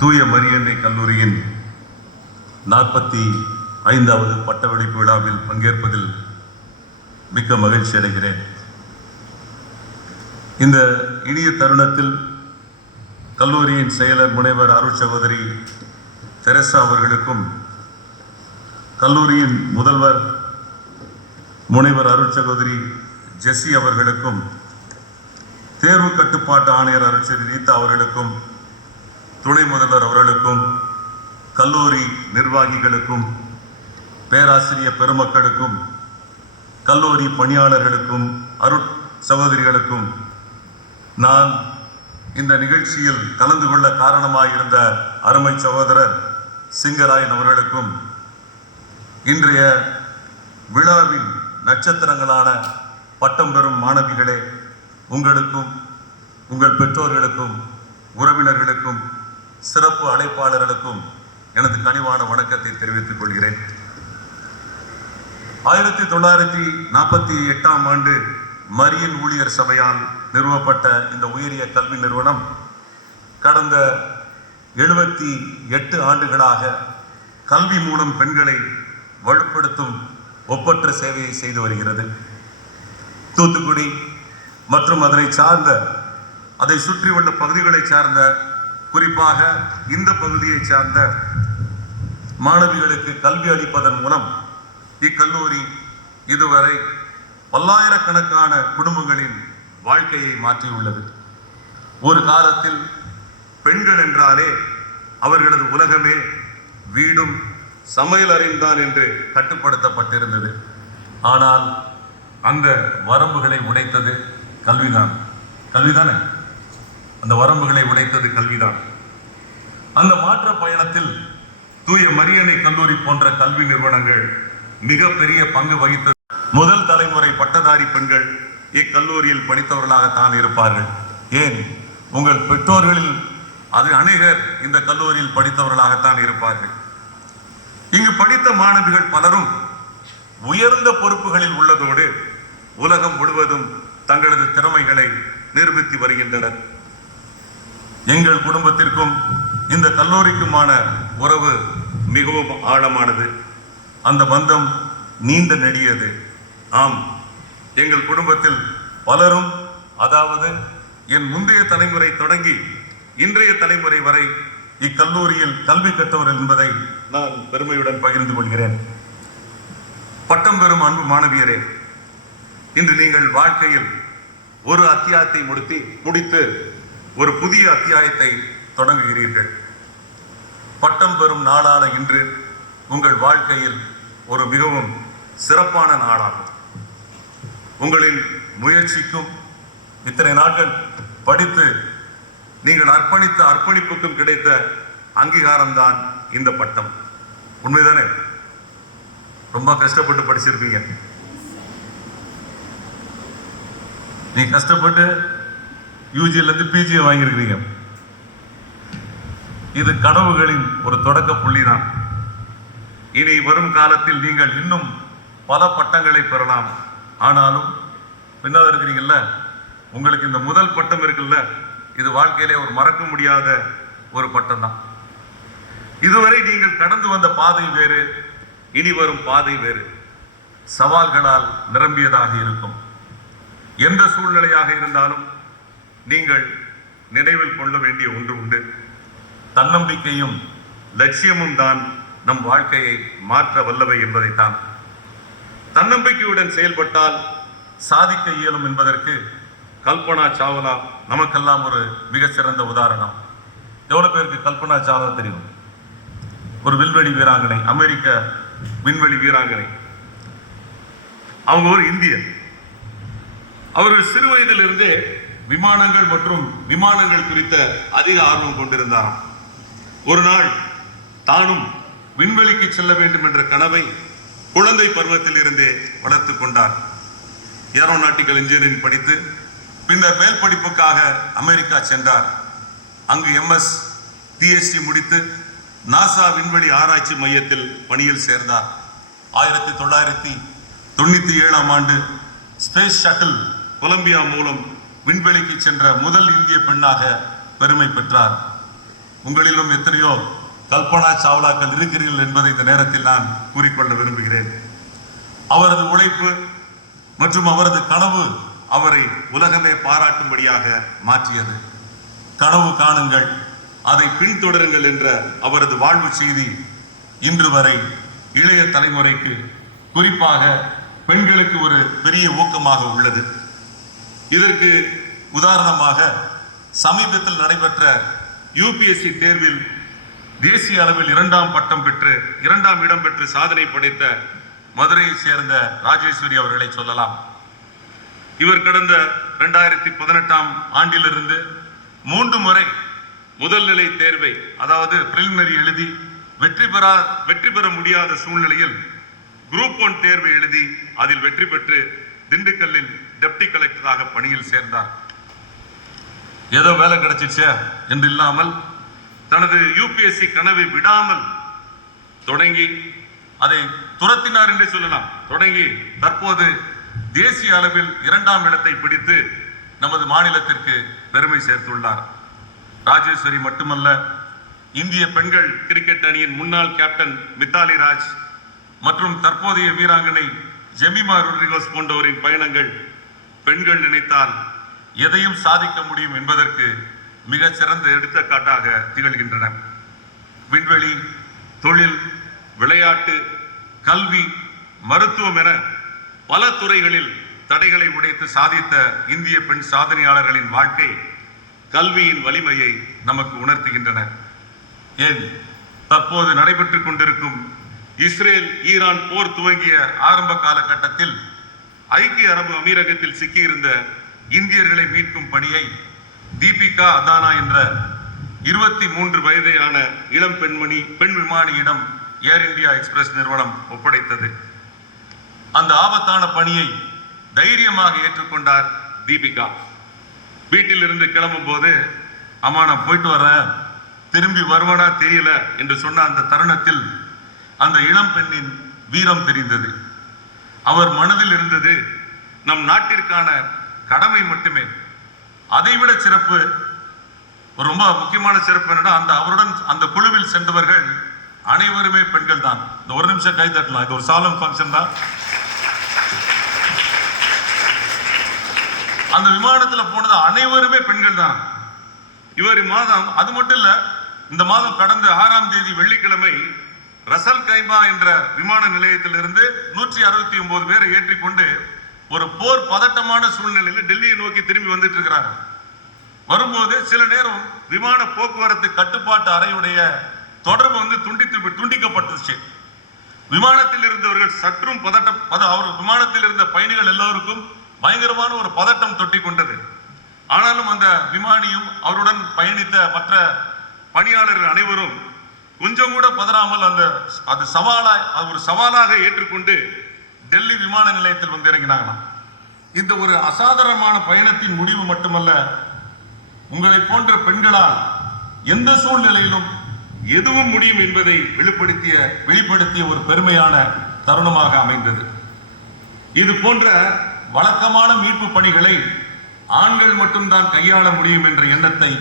தூய மரியன்னை கல்லூரியின் 45வது பட்டமளிப்பு விழாவில் பங்கேற்பதில் மிக்க மகிழ்ச்சி அடைகிறேன். இந்த இனிய தருணத்தில் கல்லூரியின் செயலர் முனைவர் அருள் சகோதரி தெரசா அவர்களுக்கும், கல்லூரியின் முதல்வர் முனைவர் அருள் சகோதரி ஜெஸ்ஸி அவர்களுக்கும், தேர்வு கட்டுப்பாட்டு ஆணையர் அருட்சரி ரீதா அவர்களுக்கும், துணை முதல்வர் அவர்களுக்கும், கல்லூரி நிர்வாகிகளுக்கும், பேராசிரியர் பெருமக்களுக்கும், கல்லூரி பணியாளர்களுக்கும், அருட் சகோதரிகளுக்கும், நான் இந்த நிகழ்ச்சியில் கலந்து கொள்ள காரணமாயிருந்த அருமை சகோதரர் சிங்கராயன் அவர்களுக்கும், இன்றைய விழாவின் நட்சத்திரங்களான பட்டம் பெறும் மாணவிகளே, உங்களுக்கும் உங்கள் பெற்றோர்களுக்கும் உறவினர்களுக்கும் சிறப்பு அழைப்பாளர்களுக்கும் எனது கனிவான வணக்கத்தை தெரிவித்துக் கொள்கிறேன். 1948ஆம் ஆண்டு மரியன் ஊழியர் சபையால் நிறுவப்பட்ட இந்த உயரிய கல்வி நிறுவனம் கடந்த 78 ஆண்டுகளாக கல்வி மூலம் பெண்களை வலுப்படுத்தும் ஒப்பற்ற சேவையை செய்து வருகிறது. தூத்துக்குடி மற்றும் அதை சுற்றியுள்ள பகுதிகளை சார்ந்த, குறிப்பாக இந்த பகுதியை சார்ந்த மாணவிகளுக்கு கல்வி அளிப்பதன் மூலம் இக்கல்லூரி இதுவரை பல்லாயிரக்கணக்கான குடும்பங்களின் வாழ்க்கையை மாற்றியுள்ளது. ஒரு காலத்தில் பெண்கள் என்றாலே அவர்களது உலகமே வீடும் சமையல் அறைந்தான் என்று கட்டுப்படுத்தப்பட்டிருந்தது. ஆனால் அந்த வரம்புகளை உடைத்தது கல்விதானே. அந்த வரம்புகளை உடைத்தது கல்விதான். அந்த மாற்ற பயணத்தில் தூய மரியன்னை கல்லூரி போன்ற கல்வி நிறுவனங்கள் மிக பெரிய பங்கு வகித்தது. முதல் தலைமுறை பட்டதாரி பெண்கள் இக்கல்லூரியில் படித்தவர்களாகத்தான் இருப்பார்கள். ஏன், உங்கள் பெற்றோர்களில் அநேகர் இந்த கல்லூரியில் படித்தவர்களாகத்தான் இருப்பார்கள். இங்கு படித்த மாணவிகள் பலரும் உயர்ந்த பொறுப்புகளில் உள்ளதோடு உலகம் முழுவதும் தங்களது திறமைகளை நிரூபித்து வருகின்றனர். எங்கள் குடும்பத்திற்கும் இந்த கல்லூரிக்குமான உறவு மிகவும் ஆழமானது. அந்த பந்தம் நீண்ட நெடியது. ஆம், எங்கள் குடும்பத்தில் பலரும், அதாவது என் முந்தைய தலைமுறை தொடங்கி இன்றைய தலைமுறை வரை இக்கல்லூரியில் கல்வி கற்றவர்கள் என்பதை நான் பெருமையுடன் பகிர்ந்து கொள்கிறேன். பட்டம் பெறும் அன்பு மாணவியரே, இன்று நீங்கள் வாழ்க்கையில் ஒரு அத்தியாயத்தை முடித்து ஒரு புதிய அத்தியாயத்தை தொடங்குகிறீர்கள். பட்டம் பெறும் நாளான இன்று உங்கள் வாழ்க்கையில் ஒரு மிகவும் சிறப்பான நாளாகும். உங்களின் முயற்சிக்கும் இத்தனை நாட்கள் படித்து நீங்கள் அர்ப்பணித்த அர்ப்பணிப்புக்கும் கிடைத்த அங்கீகாரம்தான் இந்த பட்டம். உண்மைதானே? ரொம்ப கஷ்டப்பட்டு படிச்சிருப்பீங்க. நீ கஷ்டப்பட்டு யூஜியிலிருந்து பிஜி வாங்கியிருக்கிறீங்க. இது கனவுகளின் ஒரு தொடக்க புள்ளி தான். இனி வரும் காலத்தில் நீங்கள் இன்னும் பல பட்டங்களை பெறலாம். ஆனாலும் பின்னால் இருக்கிறீங்கல்ல, உங்களுக்கு இந்த முதல் பட்டம் இருக்குல்ல, இது வாழ்க்கையிலே ஒரு மறக்க முடியாத ஒரு பட்டம் தான். இதுவரை நீங்கள் கடந்து வந்த பாதை வேறு, இனி வரும் பாதை வேறு. சவால்களால் நிரம்பியதாக இருக்கும். எந்த சூழ்நிலையாக இருந்தாலும் நீங்கள் நினைவில் கொள்ள வேண்டிய ஒன்று உண்டு. தன்னம்பிக்கையும் லட்சியமும் தான் நம் வாழ்க்கையை மாற்ற வல்லவை என்பதைத்தான். தன்னம்பிக்கையுடன் செயல்பட்டால் சாதிக்க இயலும் என்பதற்கு கல்பனா சாவ்லா நமக்கெல்லாம் ஒரு மிக சிறந்த உதாரணம். எவ்வளவு பேருக்கு கல்பனா சாவ்லா தெரியும்? ஒரு விண்வெளி வீராங்கனை, அமெரிக்க விண்வெளி வீராங்கனை. அவங்க ஒரு இந்தியர். அவர்கள் சிறு வயதிலிருந்தே விமானங்கள் மற்றும் விமானங்கள் குறித்த அதிக ஆர்வம் கொண்டிருந்தாராம். ஒரு நாள் தானும் விண்வெளிக்கு செல்ல வேண்டும் என்ற கனவை குழந்தை பருவத்தில் இருந்தே வளர்த்து கொண்டார். ஏரோநாட்டிக்கல் இன்ஜினியரிங் படித்து பின்னர் மேல் படிப்புக்காக அமெரிக்கா சென்றார். அங்கு MS PhD முடித்து நாசா விண்வெளி ஆராய்ச்சி மையத்தில் பணியில் சேர்ந்தார். 1997ஆம் ஆண்டு ஸ்பேஸ் ஷட்டில் கொலம்பியா மூலம் விண்வெளிக்கு சென்ற முதல் இந்திய பெண்ணாக பெருமை பெற்றார். உங்களிலும் எத்தனையோ கல்பனா சாவ்லாக்கள் இருக்கிறீர்கள் என்பதை இந்த நேரத்தில் நான் கூறிக்கொள்ள விரும்புகிறேன். அவரது உழைப்பு மற்றும் அவரது கனவு அவரை உலகமே பாராட்டும்படியாக மாற்றியது. கனவு காணுங்கள், அதை பின்தொடருங்கள் என்ற அவரது வாழ்வு செய்தி இன்று வரை இளைய தலைமுறைக்கு, குறிப்பாக பெண்களுக்கு ஒரு பெரிய ஊக்கமாக உள்ளது. இதற்கு உதாரணமாக சமீபத்தில் நடைபெற்ற யூபிஎஸ்சி தேர்வில் தேசிய அளவில் 2ஆம் பட்டம் பெற்று 2ஆம் இடம் பெற்று சாதனை படைத்த மதுரையை சேர்ந்த ராஜேஸ்வரி அவர்களை சொல்லலாம். இவர் கடந்த 2018ஆம் ஆண்டிலிருந்து 3 முறை முதல் நிலை தேர்வை, அதாவது பிரிலிமினரி எழுதி வெற்றி பெற முடியாத சூழ்நிலையில் குரூப் 1 தேர்வை எழுதி அதில் வெற்றி பெற்று திண்டுக்கல்லில் டெப்டி கலெக்டராக பணியில் சேர்ந்தார். ஏதோ வேலை கிடைச்சிச்சே என்று இல்லாமல் தனது யூபிஎஸ்சி கனவை விடாமல் தொடங்கி அதை துரத்தினார் என்றே சொல்லலாம். தொடங்கி தற்போது தேசிய அளவில் 2ஆம் இடத்தை பிடித்து நமது மாநிலத்திற்கு பெருமை சேர்த்துள்ளார். ராஜேஸ்வரி மட்டுமல்ல, இந்திய பெண்கள் கிரிக்கெட் அணியின் முன்னாள் கேப்டன் மித்தாலி ராஜ் மற்றும் தற்போதைய வீராங்கனை ஜெமிமா ரொட்ரிகோஸ் போன்றோரின் பயணங்கள் பெண்கள் நினைத்தால் எதையும் சாதிக்க முடியும் என்பதற்கு மிக சிறந்த எடுத்துக்காட்டாக திகழ்கின்றன. விண்வெளி, தொழில், விளையாட்டு, கல்வி, மருத்துவம் என பல துறைகளில் தடைகளை உடைத்து சாதித்த இந்திய பெண் சாதனையாளர்களின் வாழ்க்கை கல்வியின் வலிமையை நமக்கு உணர்த்துகின்றன. ஏன், தற்போது நடைபெற்றுக் கொண்டிருக்கும் இஸ்ரேல் ஈரான் போர் துவங்கிய ஆரம்ப காலகட்டத்தில் ஐக்கிய அரபு அமீரகத்தில் சிக்கியிருந்த இந்தியர்களை மீட்கும் பணியை தீபிகா அதானா என்ற 23 வயதையான இளம் பெண் விமானியிடம் ஏர் இந்தியா எக்ஸ்பிரஸ் நிறுவனம் ஒப்படைத்தது. அந்த ஆபத்தான பணியை தைரியமாக ஏற்றுக்கொண்டார் தீபிகா. வீட்டில் இருந்து கிளம்பும் போது, அம்மா நான் போயிட்டு வரேன், திரும்பி வருவனா தெரியல என்று சொன்ன அந்த தருணத்தில் அந்த இளம் பெண்ணின் வீரம் தெரிந்தது. அவர் மனதில் இருந்தது நம் நாட்டிற்கான கடமை மட்டுமே. அதைவிட சிறப்பு, ரொம்ப முக்கியமான சிறப்பு என்னன்னா, அவருடன் அந்த குழுவில் சென்றவர்கள் அனைவருமே பெண்கள் தான். இந்த ஒரு நிமிஷம் கை தட்டலாம், இது ஒரு சாலம் ஃபங்க்ஷன் தான். அந்த விமானத்தில் போனது அனைவருமே பெண்கள் தான். இவர் மாதம், அது மட்டும் இல்ல, இந்த மாதம் கடந்த 6ஆம் தேதி வெள்ளிக்கிழமை ரசல் கைமா என்ற விமான நிலையத்திலிருந்து 169 பேரை ஏற்றிக்கொண்டு ஒரு போர் பதட்டமான சூழ்நிலையில் டெல்லியை நோக்கி திரும்பி வந்துட்டு இருக்கிறாங்க. வரும்போது சில நேரம் விமான போக்குவரத்து கட்டுப்பாட்டு அறையுடைய தொடர்பு துண்டிக்கப்பட்டுச்சு. விமானத்தில் இருந்தவர்கள் சற்றும் அவர் விமானத்தில் இருந்த பயணிகள் எல்லோருக்கும் பயங்கரமான ஒரு பதட்டம் தொட்டி கொண்டது. ஆனாலும் அந்த விமானியும் அவருடன் பயணித்த மற்ற பணியாளர்கள் அனைவரும் கொஞ்சம் கூட பதறாமல் அது ஒரு சவாலாக ஏற்றுக்கொண்டு டெல்லி விமான நிலையத்தில் வந்து இறங்கினாங்களாம். இந்த ஒரு அசாதாரணமான பயணத்தின் முடிவு மட்டுமல்ல, உங்களை போன்ற பெண்களால் எந்த சூழ்நிலையிலும் எதுவும் முடியும் என்பதை வெளிப்படுத்திய ஒரு பெருமையான தருணமாக அமைந்தது. இது போன்ற வழக்கமான மீட்பு பணிகளை ஆண்கள் மட்டும்தான் கையாள முடியும் என்ற எண்ணத்தை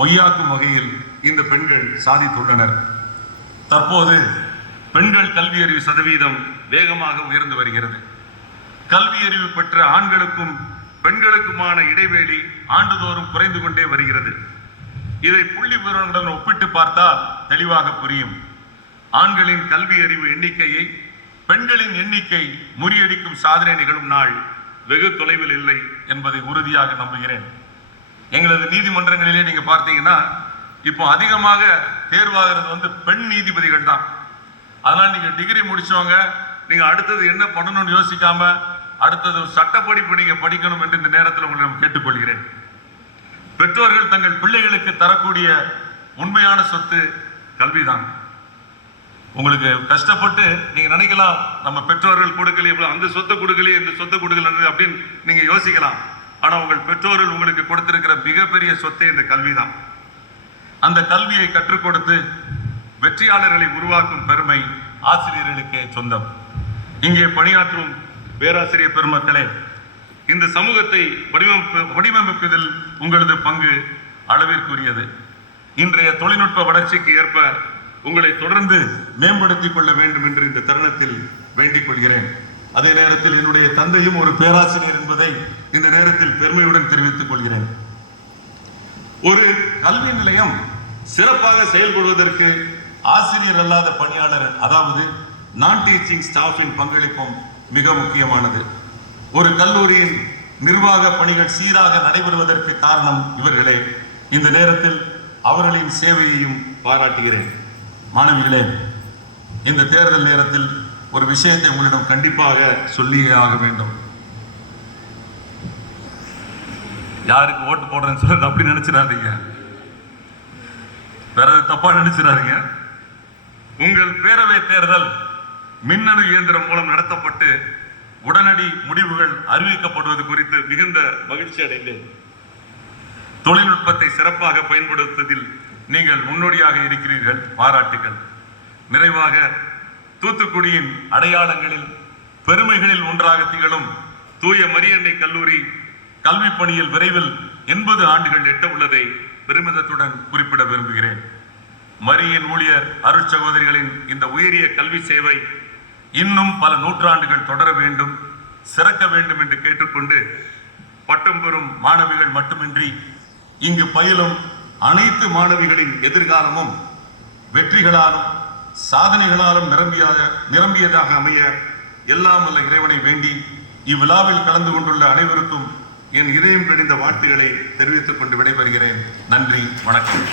பொய்யாக்கும் வகையில் இந்த பெண்கள் சாதித்துள்ளனர். தற்போது பெண்கள் கல்வியறிவு சதவீதம் வேகமாக உயர்ந்து வருகிறது. கல்வியறிவு பெற்ற ஆண்களுக்கும் பெண்களுக்குமான இடைவெளி ஆண்டுதோறும் குறைந்து கொண்டே வருகிறது. இதை புள்ளி விவரங்களுடன் ஒப்பிட்டு பார்த்தால் தெளிவாக புரியும். ஆண்களின் கல்வியறிவு எண்ணிக்கையை பெண்களின் எண்ணிக்கை முறியடிக்கும் சாதனை நிகழும் நாள் வெகு தொலைவில் இல்லை என்பதை உறுதியாக நம்புகிறேன். எங்களது நீதிமன்றங்களிலே நீங்க பார்த்தீங்கன்னா, இப்போ அதிகமாக தேர்வாகிறது பெண் நீதிபதிகள் தான். அதனால நீங்க டிகிரி முடிச்சவங்க நீங்க அடுத்தது என்ன பண்ணணும்னு யோசிக்காம அடுத்தது சட்டப்படிப்பு நீங்க படிக்கணும் என்று இந்த நேரத்தில் உங்களை கேட்டுக்கொள்கிறேன். பெற்றோர்கள் தங்கள் பிள்ளைகளுக்கு தரக்கூடிய உண்மையான சொத்து கல்விதான். உங்களுக்கு கஷ்டப்பட்டு நீங்க நினைக்கலாம், நம்ம பெற்றோர்கள் கொடுக்கலையே, அந்த சொத்தை கொடுக்கலையே, இந்த சொத்தை கொடுக்கல அப்படின்னு நீங்க யோசிக்கலாம். ஆனா உங்கள் பெற்றோர்கள் உங்களுக்கு கொடுத்திருக்கிற மிகப்பெரிய சொத்தை இந்த கல்விதான். அந்த கல்வியை கற்றுக் கொடுத்து வெற்றியாளர்களை உருவாக்கும் பெருமை ஆசிரியர்களுக்கே சொந்தம். இங்கே பணியாற்றும் பேராசிரியர் பெருமக்களே, இந்த சமூகத்தை வடிவமைப்பதில் உங்களது பங்கு அளவிற்குரியது. இன்றைய தொழில்நுட்ப வளர்ச்சிக்கு ஏற்ப உங்களை தொடர்ந்து மேம்படுத்திக் கொள்ள வேண்டும் என்று இந்த தருணத்தில் வேண்டிக் கொள்கிறேன். அதே நேரத்தில் என்னுடைய தந்தையும் ஒரு பேராசிரியர் என்பதை இந்த நேரத்தில் பெருமையுடன் தெரிவித்துக் கொள்கிறேன். ஒரு கல்வி நிலையம் சிறப்பாக செயல்படுவதற்கு ஆசிரியர் அல்லாத பணியாளர், அதாவது நான் டீச்சிங் ஸ்டாஃபின் பங்களிப்பும் மிக முக்கியமானது. ஒரு கல்லூரியின் நிர்வாக பணிகள் சீராக நடைபெறுவதற்கு காரணம் இவர்களே. இந்த நேரத்தில் அவர்களின் சேவையையும் பாராட்டுகிறேன். மாணவிகளே, இந்த தேர்தல் நேரத்தில் ஒரு விஷயத்தை உங்களிடம் கண்டிப்பாக சொல்லியே ஆக வேண்டும். யாருக்கு ஓட்டு போடுறேன்னு சொல்றது அப்படி நினைச்சிடாதீங்க, வேற தப்பா நினைச்சிடாதீங்க. உங்கள் பேரவை தேர்தல் மின்னணு இயந்திரம் மூலம் நடத்தப்பட்டு உடனடி முடிவுகள் அறிவிக்கப்படுவது குறித்து மிகுந்த மகிழ்ச்சி அடைந்தேன். தொழில்நுட்பத்தை சிறப்பாக பயன்படுத்துவதில் நீங்கள் முன்னோடியாக இருக்கிறீர்கள், பாராட்டுகள். நிறைவாக, தூத்துக்குடியின் அடையாளங்களில் பெருமைகளில் ஒன்றாக திகழும் தூய மரியன்னை கல்லூரி கல்வி பணியில் விரைவில் 80 ஆண்டுகள் எட்ட உள்ளதை பெருமிதத்துடன் குறிப்பிட விரும்புகிறேன். மரியின் ஊழியர் அருட்சகோதரிகளின் இந்த உயரிய கல்வி சேவை இன்னும் பல நூற்றாண்டுகள் தொடர வேண்டும், சிறக்க வேண்டும் என்று கேட்டுக்கொண்டு, பட்டம் பெறும் மாணவிகள் மட்டுமின்றி இங்கு பயிலும் அனைத்து மாணவிகளின் எதிர்காலமும் வெற்றிகளாலும் சாதனைகளாலும் நிரம்பியதாக அமைய எல்லாம் வல்ல இறைவனை வேண்டி இவ்விழாவில் கலந்து கொண்டுள்ள அனைவருக்கும் என் இதயம் கடிந்த வாழ்த்துக்களை தெரிவித்துக் கொண்டு விடைபெறுகிறேன். நன்றி, வணக்கம்.